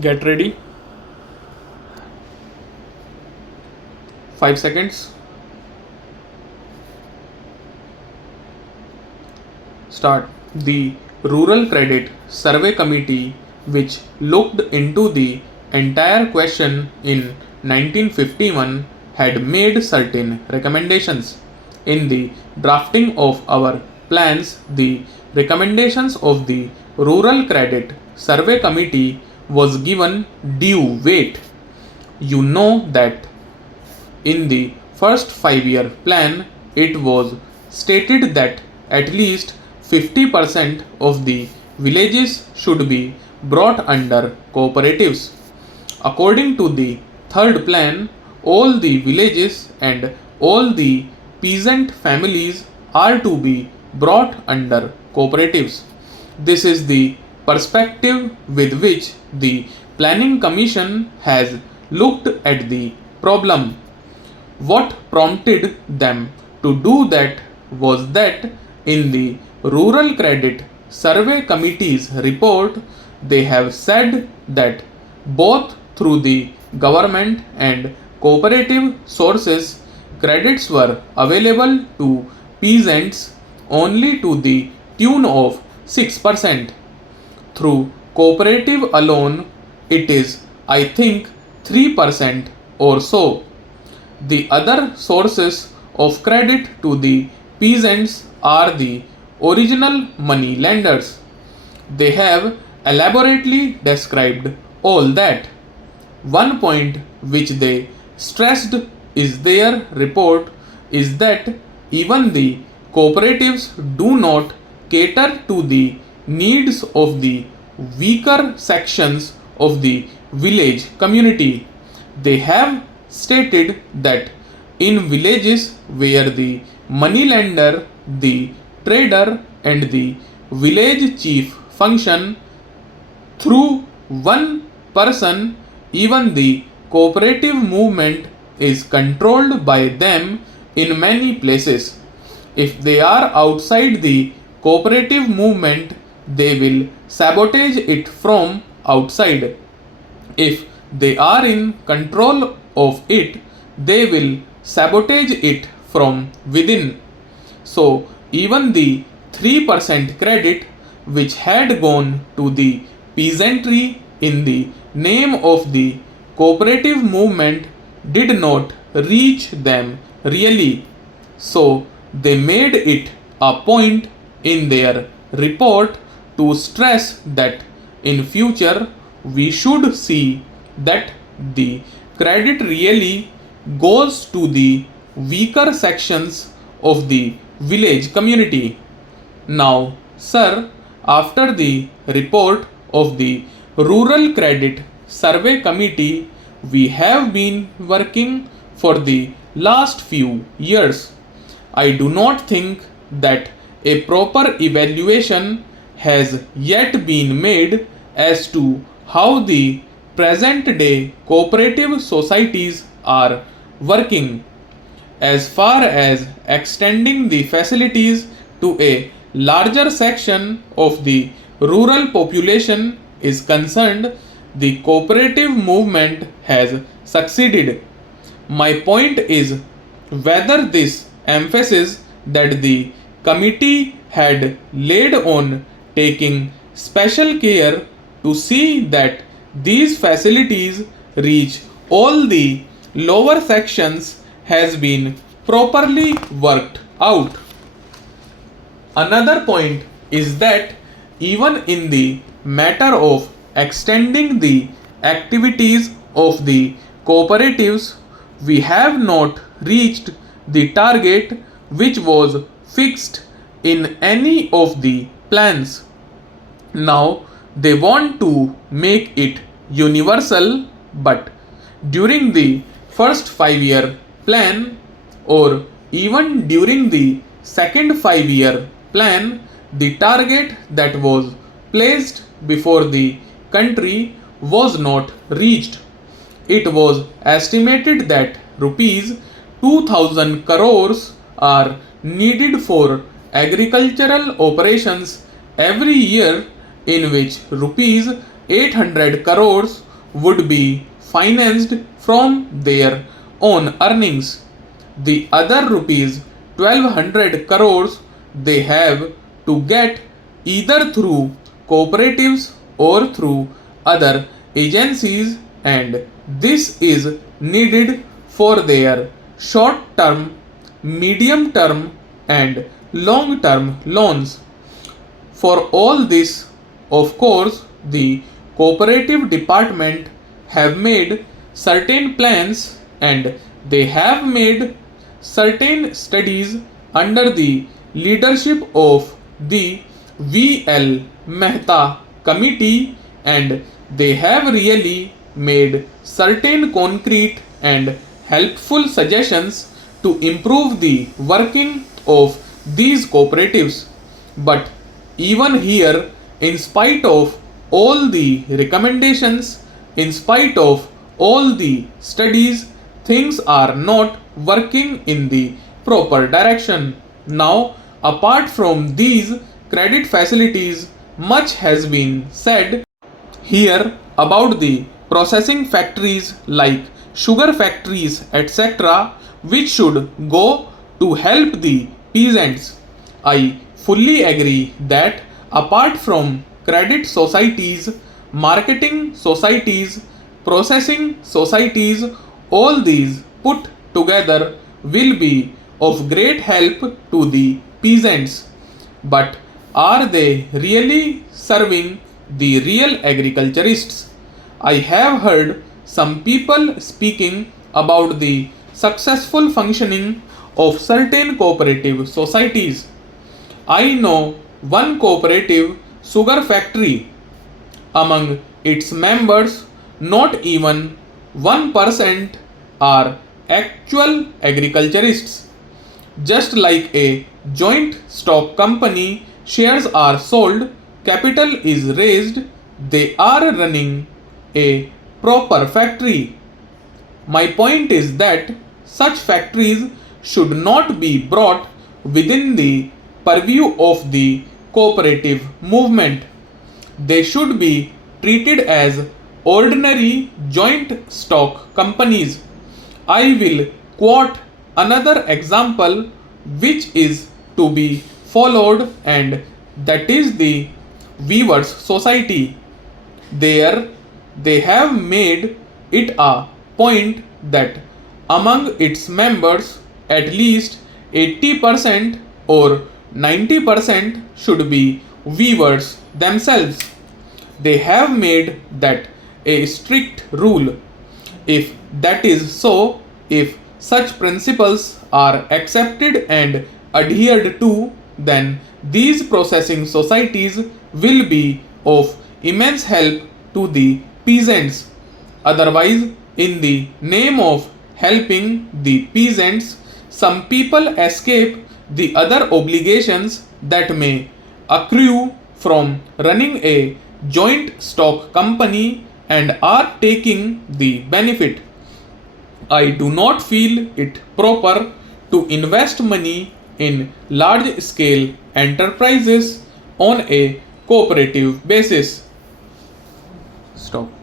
Get ready. 5 seconds. Start. The Rural Credit Survey Committee, which looked into the entire question in 1951, had made certain recommendations. In the drafting of our plans, the recommendations of the Rural Credit Survey Committee was given due weight. You know that in the first 5-year plan, it was stated that at least 50% of the villages should be brought under cooperatives. According to the third plan, all the villages and all the peasant families are to be brought under cooperatives. This is the perspective with which the Planning Commission has looked at the problem. What prompted them to do that was that in the Rural Credit Survey Committee's report, they have said that both through the government and cooperative sources, credits were available to peasants only to the tune of 6%. Through cooperative alone, it is, I think, 3% or so. The other sources of credit to the peasants are the original money lenders. They have elaborately described all that. One point which they stressed is their report is that even the cooperatives do not cater to the needs of the weaker sections of the village community. They have stated that in villages where the moneylender, the trader, and the village chief function through one person, even the cooperative movement is controlled by them in many places. If they are outside the cooperative movement, they will sabotage it from outside. If they are in control of it, they will sabotage it from within. So, even the 3% credit which had gone to the peasantry in the name of the cooperative movement did not reach them really. So, they made it a point in their report to stress that in future we should see that the credit really goes to the weaker sections of the village community. Now, sir, after the report of the Rural Credit Survey Committee, we have been working for the last few years. I do not think that a proper evaluation has yet been made as to how the present day cooperative societies are working. As far as extending the facilities to a larger section of the rural population is concerned, the cooperative movement has succeeded. My point is whether this emphasis that the committee had laid on taking special care to see that these facilities reach all the lower sections has been properly worked out. Another point is that even in the matter of extending the activities of the cooperatives, we have not reached the target which was fixed in any of the plans. Now they want to make it universal, but during the first 5-year plan or even during the second 5-year plan, the target that was placed before the country was not reached. It was estimated that rupees 2000 crores are needed for agricultural operations every year, in which rupees 800 crores would be financed from their own earnings. The other rupees 1200 crores they have to get either through cooperatives or through other agencies, and this is needed for their short term, medium term and long term loans. For all this, of course, the cooperative department have made certain plans, and they have made certain studies under the leadership of the V.L. Mehta committee, and they have really made certain concrete and helpful suggestions to improve the working of these cooperatives. But even here, in spite of all the recommendations, in spite of all the studies, things are not working in the proper direction. Now, apart from these credit facilities, much has been said here about the processing factories like sugar factories, etc., which should go to help the peasants. I fully agree that apart from credit societies, marketing societies, processing societies, all these put together will be of great help to the peasants. But are they really serving the real agriculturists? I have heard some people speaking about the successful functioning of certain cooperative societies. I know one cooperative sugar factory. Among its members, not even 1% are actual agriculturists. Just like a joint stock company, shares are sold, capital is raised, they are running a proper factory. My point is that such factories should not be brought within the purview of the cooperative movement. They should be treated as ordinary joint stock companies. I will quote another example which is to be followed, and that is the Weavers Society. There they have made it a point that among its members at least 80% or 90% should be weavers themselves. They have made that a strict rule. If that is so, if such principles are accepted and adhered to, then these processing societies will be of immense help to the peasants. Otherwise, in the name of helping the peasants, some people escape the other obligations that may accrue from running a joint stock company and are taking the benefit. I do not feel it proper to invest money in large scale enterprises on a cooperative basis. Stop.